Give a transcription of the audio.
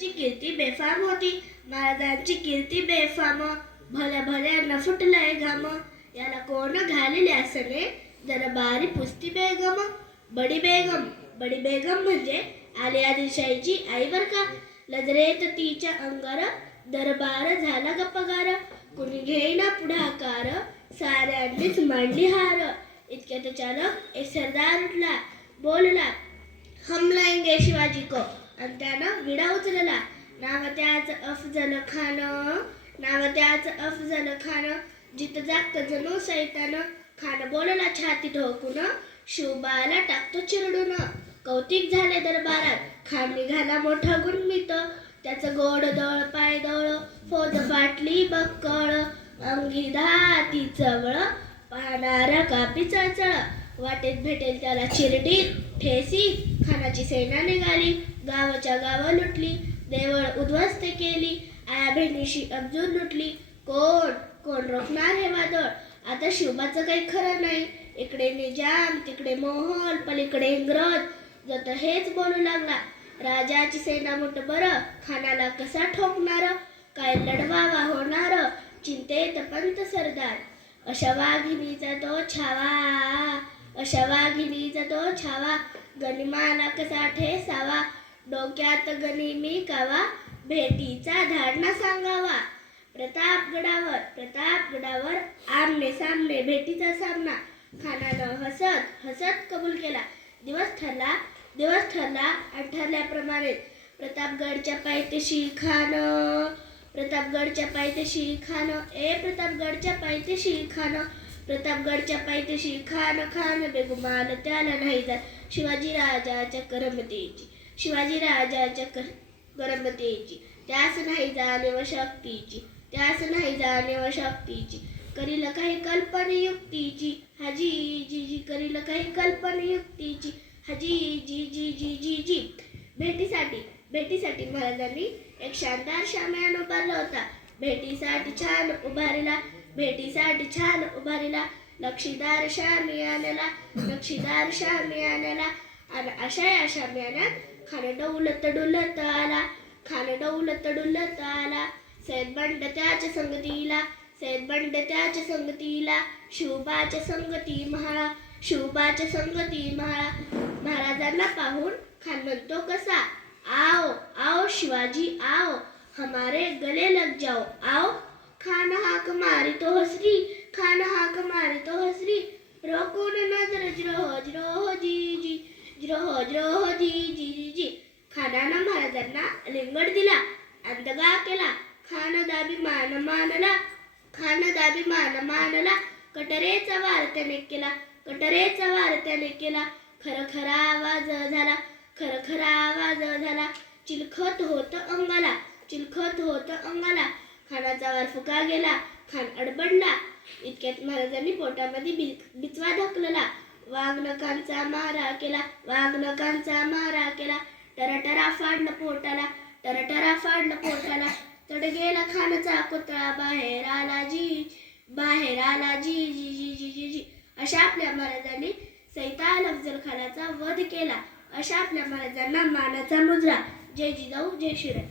ची कीर्ती बेफाम होती. महाराजांची कीर्ती बेफाम, भल्या भल्यानं फुटलाय घाम. याला कोण घालेले असणे, दरबारी पुसती बेगम. बडी बेगम म्हणजे आली आदिलशाहीची आई बर का. लजरेत तिच्या अंगार, दरबार झाला गप्पगार. कुणी घेईना पुढाकार, साऱ्यांनीच मांडली हार. इतक्यात अचानक एक सरदार उठला, बोलला, हम लाएंगे शिवाजी को. आणि त्यानं विडा उचलला. नाव त्याचं अफजल खान. जिथं जागत जणू सैतान. खान बोलला छाती ठोकून, शिवबाला टाकतो चिरडून. कौतिक झाले दरबारात, खान निघाला मोठा गुणमित. त्याचं गोड दळ पाय दळ, फौज फाटली बक्कळ. अंगी धाती चवळ, पाहणारा कापी चळचळ. वाटेत भेटेल त्याला चिरडीत ठेसी. खानाची सेना निघाली, गावाच्या गाव लुटली. देवळ उद्ध्वस्त केली, आया बहिणीशी अब्जून लुटली. कोण रोखणार हे वादळ. आता शिवबाचं काही खरं नाही. इकडे निजाम, तिकडे मोहोल, पलीकडे इंग्रज. जत हेच बोलू लागला, राजाची सेना मोठ बरं, खानाला कसा ठोकणार. काय लढवावा होणार, चिंतेत पंत सरदार. अशा वाघिणीचा तो छावा, गनिमाला कसा ठेसावा. डोक्यात गनिमी कावा, भेटीचा धाडणा सांगावा. प्रतापगडावर आमने सामने भेटीचा सामना. खानानं हसत कबूल केला. दिवस ठरला आणि ठरल्याप्रमाणे प्रतापगडच्या पायथ्याशी खान बेगुमान त्याला नाही जात. शिवाजी राजाच्या करमतेची त्यास नाही जाणीव शक्तीची. करील काही कल्पनायुक्तीची, हजी. भेटीसाठी महाराजांनी एक शानदार शामियाना उभारला होता. भेटीसाठी छान उभारीला नक्षीदार शामियानाला. आणि अशा या शामियानात खान डौलत आला. सैद बंड त्याच्या संगतीला. शिवबाच्या संगती महाळा. महाराजांना पाहून खान म्हणतो कसा, आओ शिवाजी आओ, हमारे गले लग जाओ आओ. खान हाक मारी तो हसरी. रोकून नजर जिरोह जी. खानानं महाराजांना लिंगड दिला, अंदगा केला. खान दाबी मान मानला. कटरेचा वार त्याने केला. खरखरा आवाज झाला. चिलखत होत अंगाला. खानाचा वार फुका गेला. खान अडबडला. इतक्यात महाराजांनी पोटामध्ये बिचवा ढकलला. वाघनखांचा मारा केला. टराटरा फाडलं पोटाला. तड गेला खानाचा कुत्रा, बाहेर आला जी. अशा आपल्या महाराजांनी सैतान अफजल खानाचा वध केला. अशा आपल्या महाराजांना मानाचा मुजरा. जय जिजाऊ जय शिवराय.